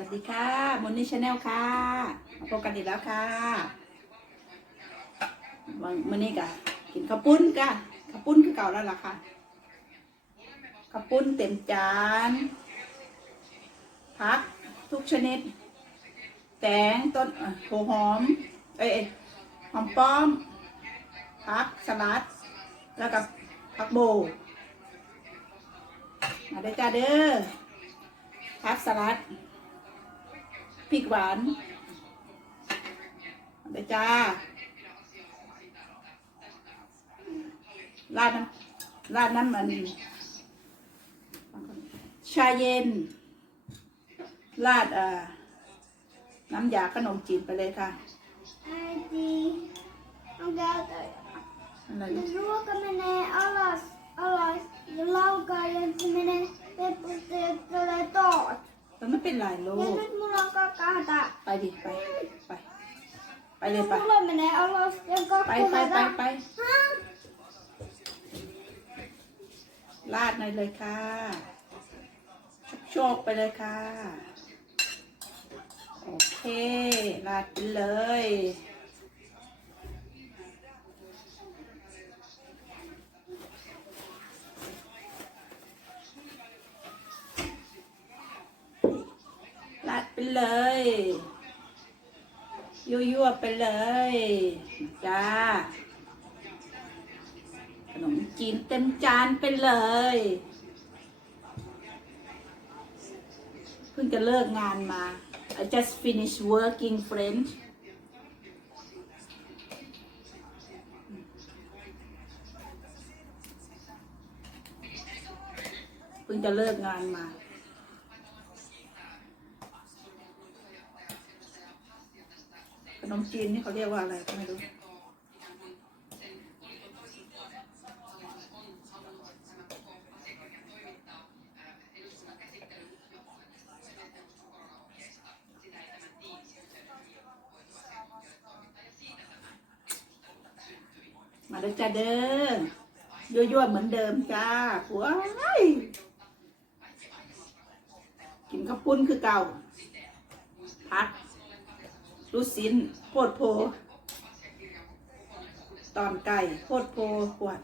วัสดีค่ะมนนี่ชาแนลค่ะพบกันอีกแล้วค่ะวันมอนี้กะกินข้าวปุ้นกะข้าวปุ้นคือเก่าแล้วล่ะค่ะข้าวปุ้นเต็มจานผักทุกชนิด แตงต้นอะโหหอมเอ้ยเอ้ยหอมป้อมผักสลัด แล้วกับผักโบ มาได้อจ้าเด้อผักสลัด พริกหวานเอาไปจ้าราดน้ำราดน้ำมันชาเย็นราดเอ่อน้ำยาขนมจีนไปเลยค่ะ Äiti, onko อะไร jos ลูก ruoka menee alas, alas ja laukaa ja se menee peppusta ja tulee toot. แต่ ไม่เป็นไรลู Ja ก nyt mulla on kakahata. ไปดิไปไป ไปเลยไป Mulla menee alas ja ไปไปไป kakahata. ไปราดในอยเลยค่ะโชคๆไปเลยค่ะ โอเคราดไปเลย ราดไป เลย ยั่วๆไปเลย จ้า ขนมจีนเต็มจานไปเลย เพิ่งจะเลิกงานมา I just finished working French เพิ่งจะเลิกงานมา นมจีนนี่เขาเรียกว่าอะไรก็ไม่รู้มาเลยจ้าเด้อยั่วๆเหมือนเดิมจ้าผัวกินข้าวปุ้นคือเก่าพัก ลูกสินโพดโพ ตอนไก่โพดโพขวด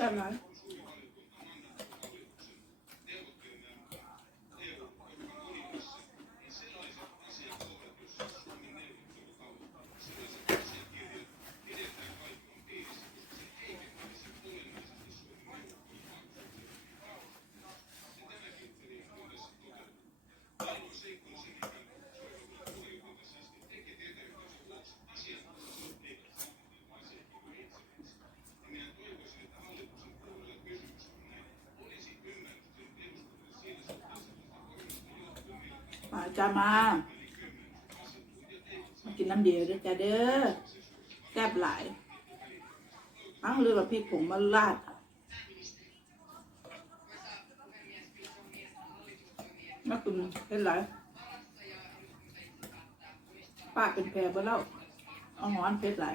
ใช่ จ้ามามากินน้ำเดียวเด้อจ้าเด้อแซ่บหลายเอาหรือว่าพริกผงมาลาดมาตุนเป็นไรป้าเป็นแพรบ่เล่าเอาหอนเพชรหลาย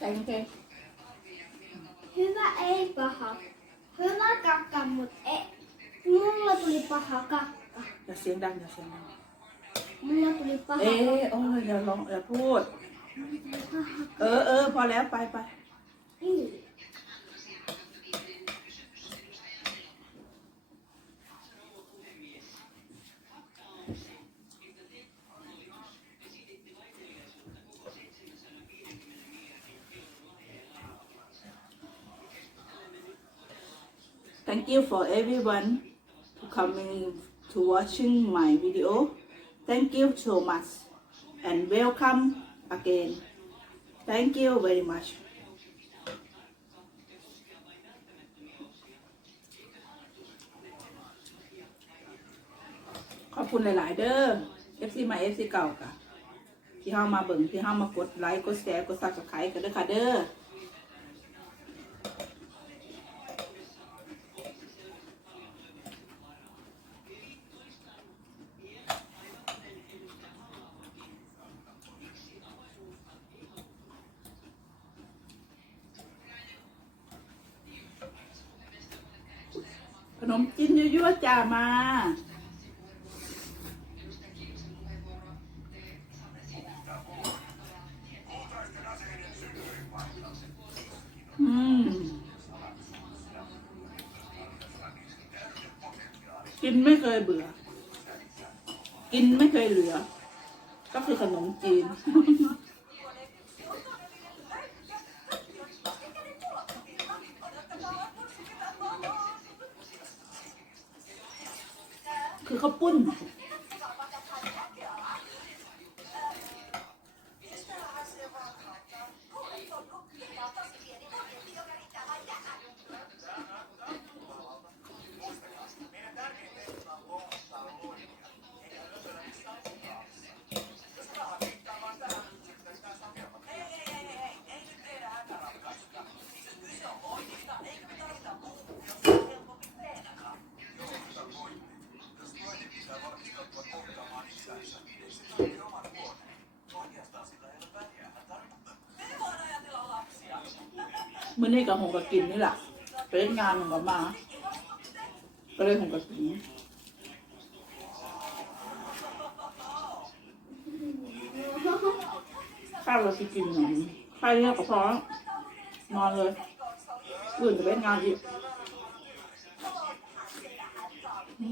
thank you Hyvä ei paha. Hyvä kakka, mut ei. Mulla tuli paha kakka. อย่าเสียงดังอย่าเสียงดัง Mulla tuli paha เอ๊ะ kakka. โอ้ยอย่าร้องอย่าพูด Paha เออเออพอแล้วไปไป ei. Thank you for everyone to coming to watching my video thank you so much and welcome again thank you very much ขอบคุณหลาย ๆ เด้อ FC ใหม่ FC เก่ากะที่เฮามาเบิ่งที่เฮามากดไลค์ กดแชร์ กด Subscribe กันเด้อค่ะเด้อ นมจีนยั่วๆจ่ามา อืม กินไม่เคยเบื่อ กินไม่เคยเหลือ ก็คือขนมจีน คือข้าวปุ้น มื่อนี้กับหงกับกินนี่แหละเป็นงานหงกับมา ก็เลยหงกับกินข้าวเราจะกินหน่อยข้าวเนี่ยก็พอนอนเลยอื่นจะเป็นงานอีกอื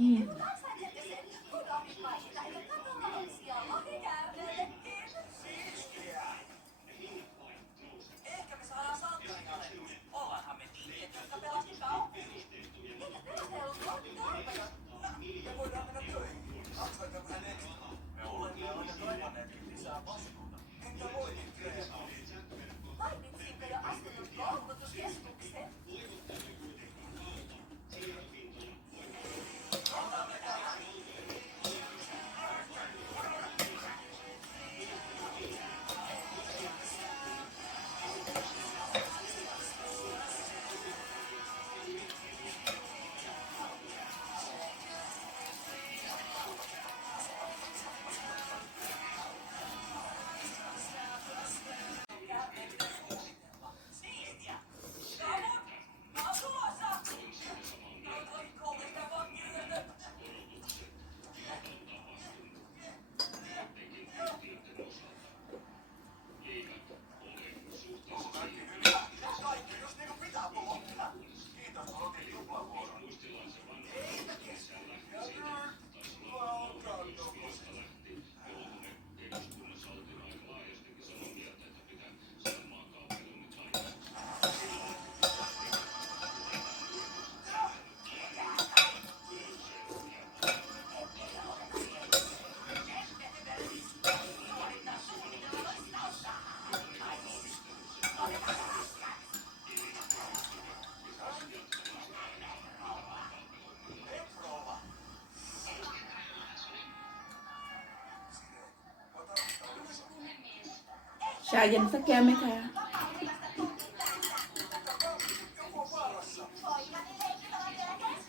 ชาเย็นสักแก้วไหมคะ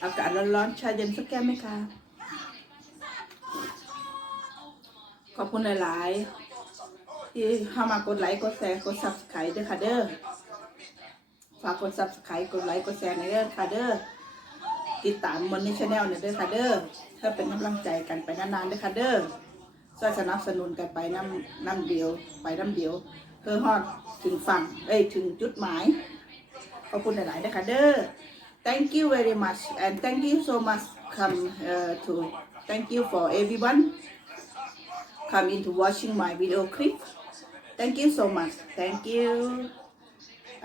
อากาศร้อนๆ ชาเย็นสักแก้วไหมคะ ขอบคุณหลาย ๆ ที่เข้ามากดไลค์ กดแชร์ กด subscribe ด้วยค่ะเด้อ ฝากกด subscribe กดไลค์ กดแชร์ในเด้อค่ะเด้อ ติดตามมนนี่ชาแนลเนี่ยเด้อค่ะเด้อเพื่อเป็นกำลังใจกันไปนานๆเด้อค่ะเด้อ ช่วยสนับสนุนกันไปน้ำน้ำเดียวไปน้ำเดียวเพื่อฮอดถึงฝั่งเอ้ยถึงจุดหมายขอบคุณหลายๆนะคะเด้อ thank you very much and thank you so much come uh, to thank you for everyone come into watching my video clip thank you so much thank you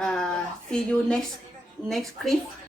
uh, see you next next clip